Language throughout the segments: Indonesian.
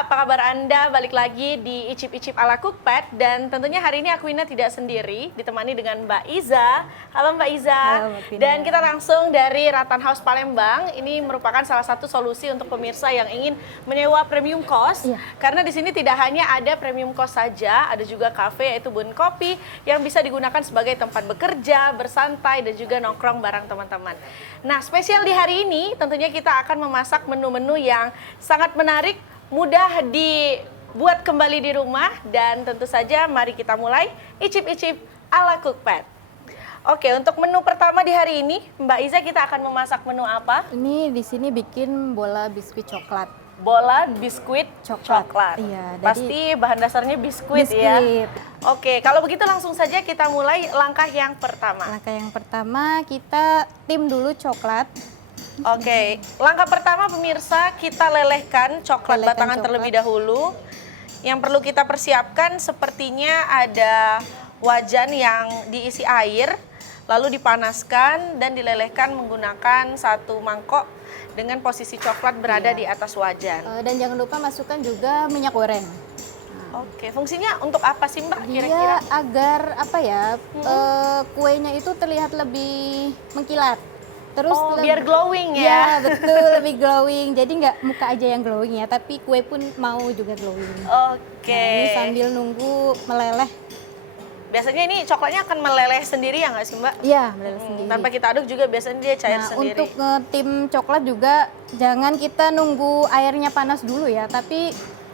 apa kabar Anda? Balik lagi di Icip-Icip ala Cookpad. Dan tentunya hari ini aku Ina tidak sendiri, ditemani dengan Mbak Iza. Halo Mbak Iza. Halo Mbak Pina. Dan kita langsung dari Rattan House Palembang. Ini merupakan salah satu solusi untuk pemirsa yang ingin menyewa premium cost. Iya. Karena di sini tidak hanya ada premium cost saja, ada juga cafe yaitu Bun Kopi yang bisa digunakan sebagai tempat bekerja, bersantai, dan juga nongkrong bareng teman-teman. Nah, spesial di hari ini tentunya kita akan memasak menu-menu yang sangat menarik, mudah dibuat kembali di rumah, dan tentu saja mari kita mulai icip-icip ala Cookpad. Oke, untuk menu pertama di hari ini, Mbak Iza, kita akan memasak menu apa? Ini di sini bikin bola biskuit coklat. Bola biskuit coklat. Iya, Pasti bahan dasarnya biskuit ya. Oke, kalau begitu langsung saja kita mulai langkah yang pertama. Langkah yang pertama kita tim dulu coklat. Oke, langkah pertama pemirsa, kita lelehkan coklat batangan terlebih dahulu. Yang perlu kita persiapkan sepertinya ada wajan yang diisi air, lalu dipanaskan dan dilelehkan menggunakan satu mangkok dengan posisi coklat berada di atas wajan. Dan jangan lupa masukkan juga minyak goreng. Oke, fungsinya untuk apa sih Mbak Dia kira-kira? agar apa ya, kuenya itu terlihat lebih mengkilat. Terus biar glowing ya? Ya betul, lebih glowing. Jadi nggak muka aja yang glowing ya, tapi kue pun mau juga glowing. Oke. Nah, ini sambil nunggu meleleh. Biasanya ini coklatnya akan meleleh sendiri ya nggak sih Mbak? Iya, meleleh sendiri. Tanpa kita aduk juga biasanya dia cair sendiri. Untuk tim coklat juga jangan kita nunggu airnya panas dulu ya, tapi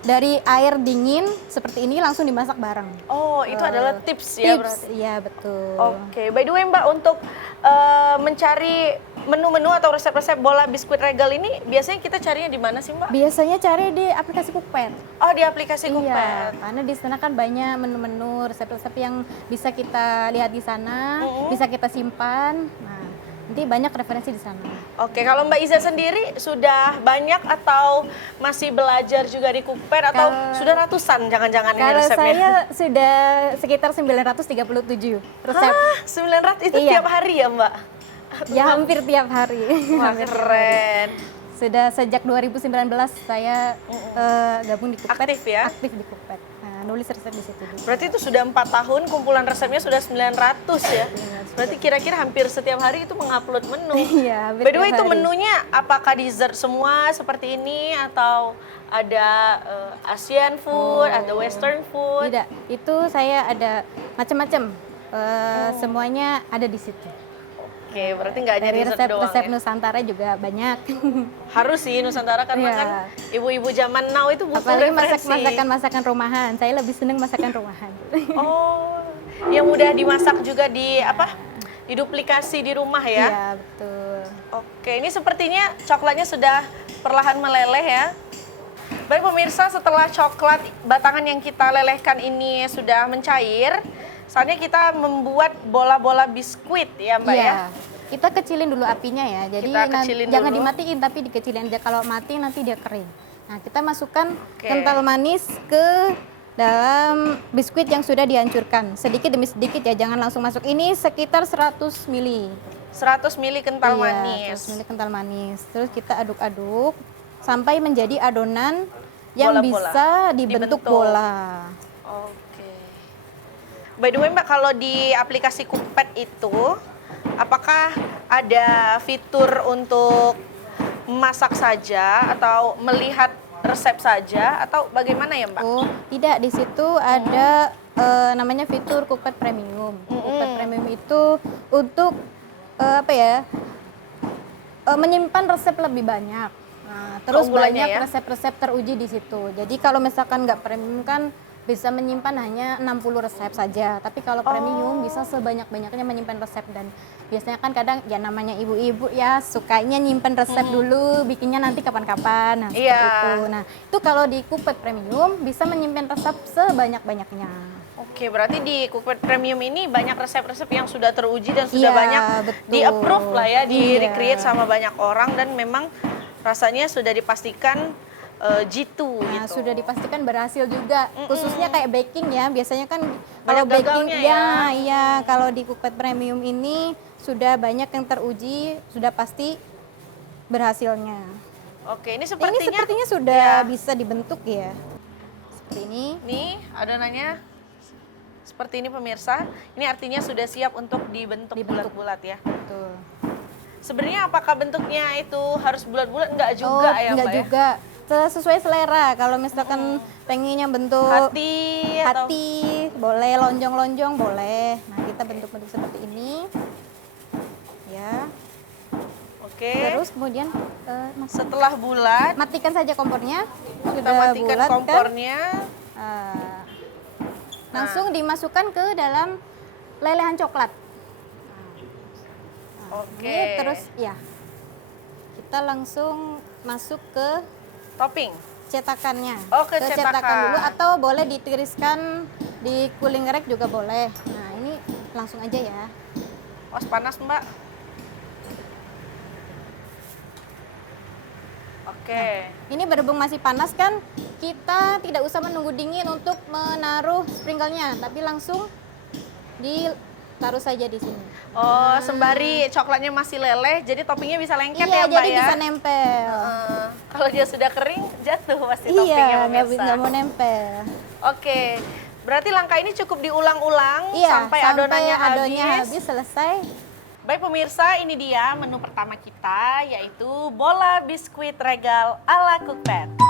dari air dingin seperti ini langsung dimasak bareng. Oh, itu adalah tips ya berarti? Iya, betul. Oke, by the way Mbak, untuk mencari menu-menu atau resep-resep bola biskuit regal ini biasanya kita carinya di mana sih Mbak? Biasanya cari di aplikasi Cookpad. Oh, di aplikasi Iya, Cookpad. karena di sana kan banyak menu-menu, resep-resep yang bisa kita lihat di sana, bisa kita simpan. Nah, nanti banyak referensi di sana. Oke, kalau Mbak Iza sendiri sudah banyak atau masih belajar juga di Cookpad atau sudah ratusan jangan-jangan ini Kalau resepnya? saya sudah sekitar 937 resep. Hah, 900 itu Iya. tiap hari ya Mbak? Ya hampir tiap hari. Wah, Hampir tiap hari. keren. Sudah sejak 2019 saya gabung di Cookpad. Aktif ya? Aktif di Cookpad. Nah, nulis resep di situ juga. Berarti itu sudah 4 tahun, kumpulan resepnya sudah 900 ya? Berarti kira-kira hampir setiap hari itu mengupload menu. Iya, hampir By the way, tiap itu hari. menunya apakah dessert semua seperti ini atau ada Asian food, ada Western food? Tidak, itu saya ada macam-macam. Semuanya ada di situ. Oke, berarti nggak hanya Dari dessert doang resep-resep ya? Nusantara juga banyak. Harus sih Nusantara karena Iya. kan ibu-ibu zaman now itu butuh Apalagi referensi. masakan-masakan rumahan. Saya lebih senang masakan rumahan. Oh, yang mudah dimasak juga di diduplikasi di rumah ya? Iya, betul. Oke, ini sepertinya coklatnya sudah perlahan meleleh ya. Baik pemirsa, setelah coklat batangan yang kita lelehkan ini sudah mencair, saatnya kita membuat bola-bola biskuit ya Mbak ya? Iya. Kita kecilin dulu apinya ya. Jadi Kita kecilin jangan dulu. dimatiin tapi dikecilin aja. Kalau mati nanti dia kering. Nah, kita masukkan kental manis ke dalam biskuit yang sudah dihancurkan. Sedikit demi sedikit ya, jangan langsung masuk. Ini sekitar 100 ml. 100 ml kental Iya, manis. 100 ml kental manis. Terus kita aduk-aduk sampai menjadi adonan yang Bola-bola. bisa dibentuk bola. Oke. By the way Mbak, kalau di aplikasi Cookpad itu, apakah ada fitur untuk masak saja atau melihat resep saja atau bagaimana ya Mbak? Oh, tidak, di situ ada namanya fitur Cookpad Premium. Cookpad Premium itu untuk menyimpan resep lebih banyak. Nah, terus Keunggulannya banyak ya? resep-resep teruji di situ. Jadi kalau misalkan nggak premium kan bisa menyimpan hanya 60 resep saja. Tapi kalau premium bisa sebanyak-banyaknya menyimpan resep, dan biasanya kan kadang ya namanya ibu-ibu ya sukanya nyimpen resep dulu, bikinnya nanti kapan-kapan. Nah, seperti Iya. itu. Nah, itu kalau di Cookpad Premium bisa menyimpan resep sebanyak-banyaknya. Oke, berarti di Cookpad Premium ini banyak resep-resep yang sudah teruji dan sudah Iya, banyak betul. di-approve lah ya, di-recreate Iya. sama banyak orang, dan memang rasanya sudah dipastikan jitu Nah, gitu. sudah dipastikan berhasil juga. Khususnya kayak baking ya, biasanya kan kalau Banyak baking gagalnya ya, ya. iya, kalau di Cookpad Premium ini sudah banyak yang teruji, sudah pasti berhasilnya. Oke, ini Ini sepertinya sepertinya sudah ya. bisa dibentuk ya. Seperti ini. Nih adonannya seperti ini pemirsa. Ini artinya sudah siap untuk dibentuk bulat-bulat ya. Betul. Sebenarnya apakah bentuknya itu harus bulat-bulat? Enggak juga ya enggak Mbak ya? juga. Sesuai selera. Kalau misalkan pengennya bentuk Hati atau hati, boleh lonjong-lonjong, boleh. Nah, kita bentuk-bentuk seperti ini. Ya. oke. Terus kemudian Setelah bulat, matikan saja kompornya. kita Sudah matikan bulat, kan? kompornya. Langsung dimasukkan ke dalam lelehan coklat. Oke. Ini terus ya. Kita langsung masuk ke Topping. cetakannya. Oh, ke cetakan. dulu atau boleh ditiriskan di cooling rack juga boleh. Nah, ini langsung aja ya. Was panas Mbak. Oke. Ini berhubung masih panas kan, kita tidak usah menunggu dingin untuk menaruh sprinklenya, tapi langsung ditaruh saja di sini. Oh, sembari coklatnya masih leleh, jadi toppingnya bisa lengket ya Iya, Mbak jadi ya? bisa nempel. Kalau dia sudah kering, jatuh pasti toppingnya Iya, pemirsa. nggak mau nempel. Oke, berarti langkah ini cukup diulang-ulang Iya, sampai adonannya habis selesai. Baik pemirsa, ini dia menu pertama kita, yaitu bola biskuit regal ala Cookpad.